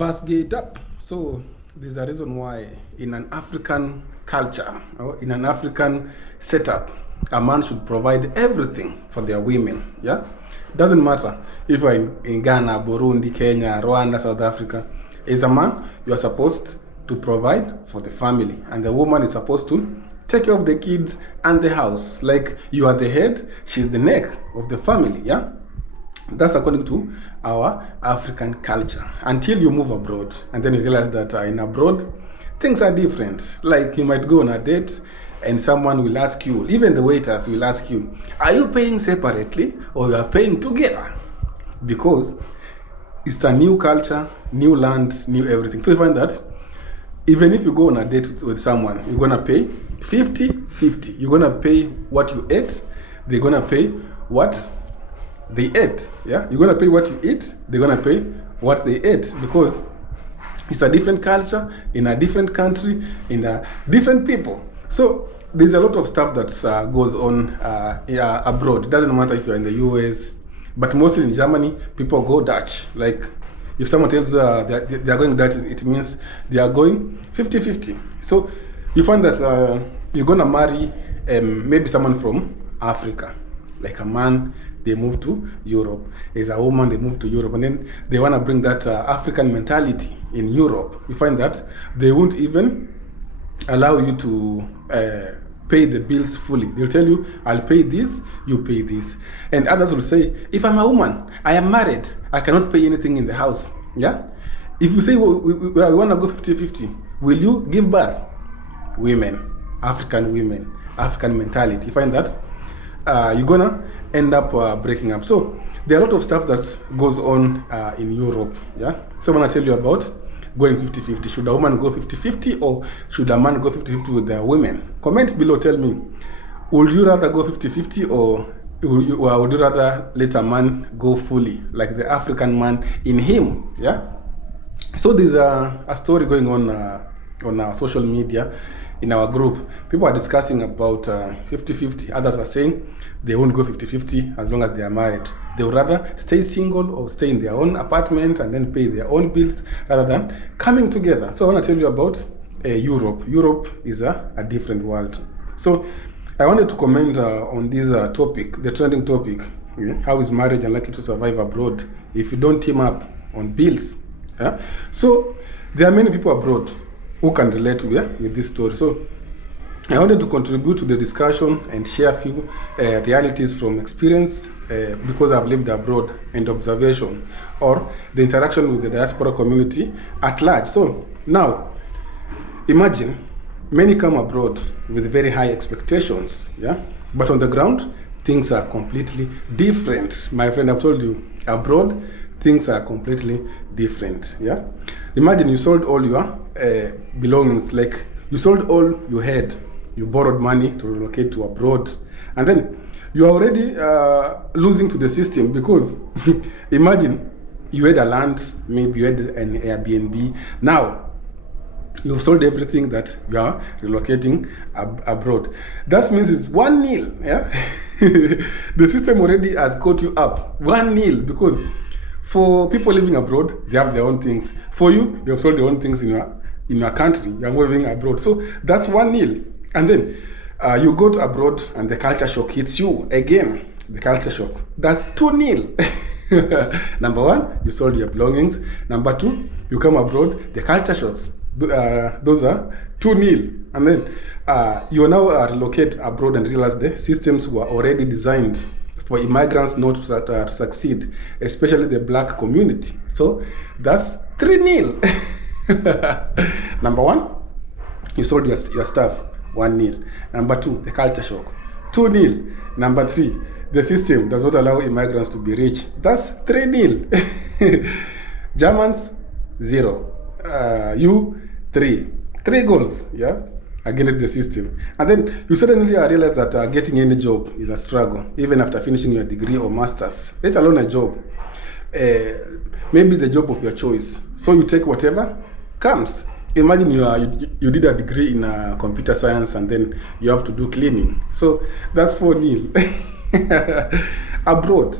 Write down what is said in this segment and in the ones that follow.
Verse get up. So there's a reason why in an African culture or in an African setup, a man should provide everything for their women. Yeah, doesn't matter if you're in Ghana, Burundi, Kenya, Rwanda, South Africa. As a man, you are supposed to provide for the family, and the woman is supposed to take care of the kids and the house. Like you are the head, she's the neck of the family. Yeah. That's according to our African culture. Until you move abroad, and then you realize that in abroad, things are different. Like you might go on a date, and someone will ask you, even the waiters will ask you, are you paying separately or you are paying together? Because it's a new culture, new land, new everything. So you find that even if you go on a date with someone, you're going to pay 50-50. You're going to pay what you ate, they're going to pay what they ate. Yeah, you're gonna pay what you eat, they're gonna pay what they ate, because it's a different culture in a different country, in a different people. So there's a lot of stuff that goes on abroad. It doesn't matter if you're in the US, but mostly in Germany, people go Dutch. Like if someone tells you they're going Dutch, it means they are going 50-50. So you find that you're gonna marry maybe someone from Africa, like a man. They move to Europe. As a woman, they move to Europe. And then they want to bring that African mentality in Europe. You find that they won't even allow you to pay the bills fully. They'll tell you, I'll pay this, you pay this. And others will say, if I'm a woman, I am married, I cannot pay anything in the house. Yeah? If you say, we want to go 50-50, will you give birth? Women, African mentality. You find that you're gonna end up breaking up. So there are a lot of stuff that goes on in Europe. Yeah. So I want to tell you about going 50-50. Should a woman go 50-50 or should a man go 50-50 with their women? Comment below. Tell me, would you rather go 50-50 or would you rather let a man go fully, like the African man in him? Yeah. So there's a story going on our social media. In our group, people are discussing about 50-50. Others are saying they won't go 50-50 as long as they are married. They would rather stay single or stay in their own apartment and then pay their own bills rather than coming together. So I want to tell you about Europe. Europe is a different world. So I wanted to comment on this topic, the trending topic. How is marriage unlikely to survive abroad if you don't team up on bills? Yeah? So there are many people abroad who can relate with this story. So I wanted to contribute to the discussion and share a few realities from experience because I've lived abroad and observation or the interaction with the diaspora community at large. So now, imagine many come abroad with very high expectations, yeah? But on the ground, things are completely different. My friend, I've told you, abroad, things are completely different, yeah? Imagine you sold all your belongings, like you sold all you had, you borrowed money to relocate to abroad, and then you are already losing to the system because imagine you had a land, maybe you had an Airbnb, now you've sold everything that you are relocating abroad. That means it's 1-0, yeah? The system already has caught you up, 1-0, because for people living abroad, they have their own things. For you, you have sold your own things in your country. You are moving abroad. So that's 1-0. And then you go to abroad and the culture shock hits you again. The culture shock. That's 2-0. Number one, you sold your belongings. Number two, you come abroad, the culture shocks. Those are 2-0. And then you now relocate abroad and realize the systems were already designed for immigrants not to succeed, especially the black community. So that's 3-0. Number one, you sold your stuff, 1-0. Number two, the culture shock, 2-0. Number three, the system does not allow immigrants to be rich. That's 3-0. Germans, 0. You, 3. 3 goals, yeah? Against the system. And then you suddenly realize that getting any job is a struggle, even after finishing your degree or master's, let alone a job. Maybe the job of your choice. So you take whatever comes. Imagine you did a degree in computer science and then you have to do cleaning. So that's 4-0. Abroad.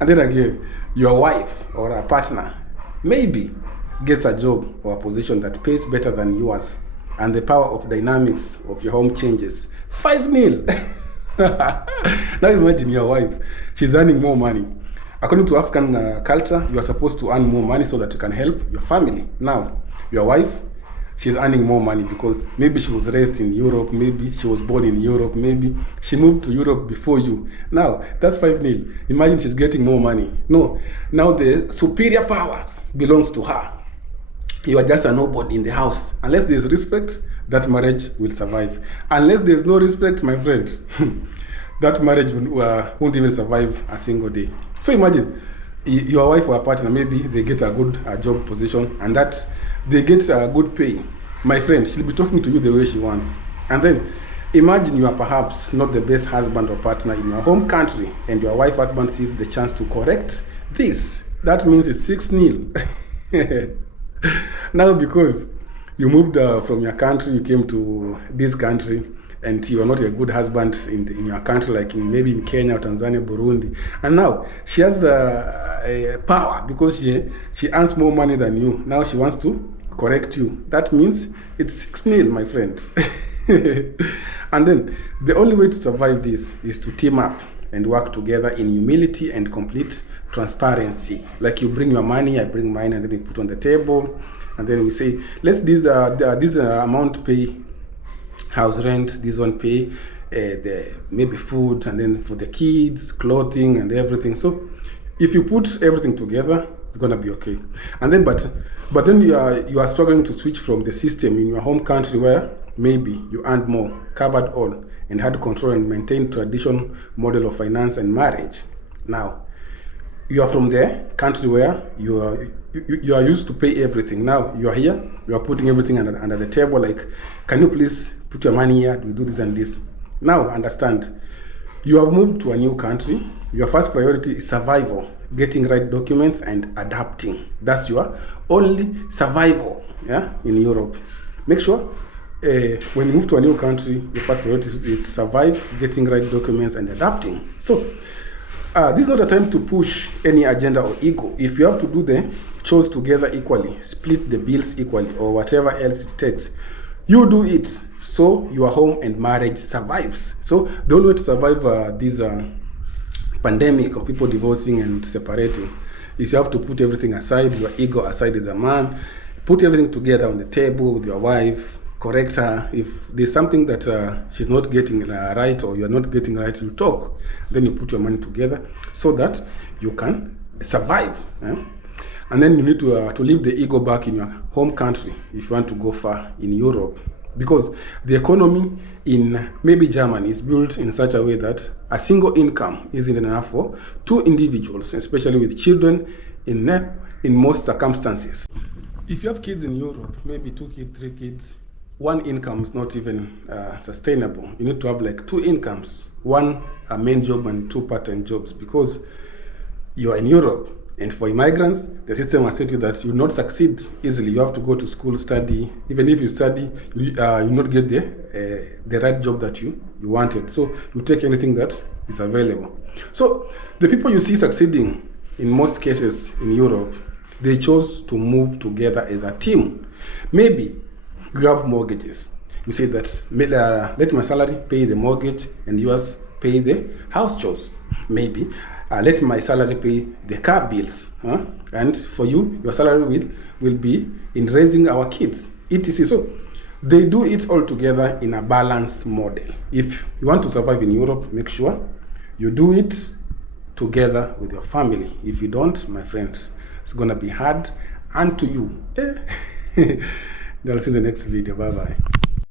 And then again, your wife or a partner, maybe gets a job or a position that pays better than yours, and the power of dynamics of your home changes, 5-0. Now imagine your wife, she's earning more money. According to African culture, you are supposed to earn more money so that you can help your family. Now, your wife, she's earning more money because maybe she was raised in Europe, maybe she was born in Europe, maybe she moved to Europe before you. Now, that's 5-0. Imagine she's getting more money. No, now the superior powers belongs to her. You are just a nobody in the house. Unless there's respect, that marriage will survive. Unless there's no respect, my friend, that marriage won't even survive a single day. So imagine your wife or a partner, maybe they get a good job position, and that they get a good pay. My friend, she'll be talking to you the way she wants. And then imagine you are perhaps not the best husband or partner in your home country, and your wife husband sees the chance to correct this. That means it's 6-0. Now, because you moved from your country, you came to this country, and you are not a good husband in your country, like maybe in Kenya or Tanzania, Burundi. And now she has the power because she earns more money than you. Now she wants to correct you. That means it's 6-0, my friend. And then the only way to survive this is to team up and work together in humility and complete transparency. Like you bring your money, I bring mine, and then we put on the table, and then we say, let's this amount pay house rent, this one pay the maybe food, and then for the kids, clothing and everything. So if you put everything together, it's gonna be okay. And then but then you are struggling to switch from the system in your home country where maybe you earned more, covered all, and had control and maintained traditional model of finance and marriage. Now you are from the country where you are used to pay everything. Now you are here, you are putting everything under the table, like, can you please put your money here, we do this and this. Now understand, you have moved to a new country. Your first priority is survival, getting right documents and adapting. That's your only survival, yeah, in Europe. Make sure when you move to a new country, your first priority is to survive, getting right documents and adapting. So this is not a time to push any agenda or ego. If you have to do the chores together equally, split the bills equally, or whatever else it takes, you do it so your home and marriage survives. So the only way to survive this pandemic of people divorcing and separating is you have to put everything aside, your ego aside as a man, put everything together on the table with your wife, correct her. If there's something that she's not getting right, or you're not getting right, you talk. Then you put your money together so that you can survive. And then you need to leave the ego back in your home country if you want to go far in Europe. Because the economy in maybe Germany is built in such a way that a single income isn't enough for two individuals, especially with children in most circumstances. If you have kids in Europe, maybe 2 kids, 3 kids, one income is not even sustainable. You need to have like 2 incomes, one a main job and 2 part-time jobs, because you are in Europe. And for immigrants, the system has said you that you will not succeed easily. You have to go to school, study. Even if you study, you will not get the right job that you wanted. So you take anything that is available. So the people you see succeeding in most cases in Europe, they chose to move together as a team. Maybe you have mortgages. You say that let my salary pay the mortgage and yours pay the house chores. Maybe let my salary pay the car bills, and for you, your salary will be in raising our kids, etc. So they do it all together in a balanced model. If you want to survive in Europe, make sure you do it together with your family. If you don't, my friend, it's gonna be hard and to you. I'll see you in the next video. Bye bye.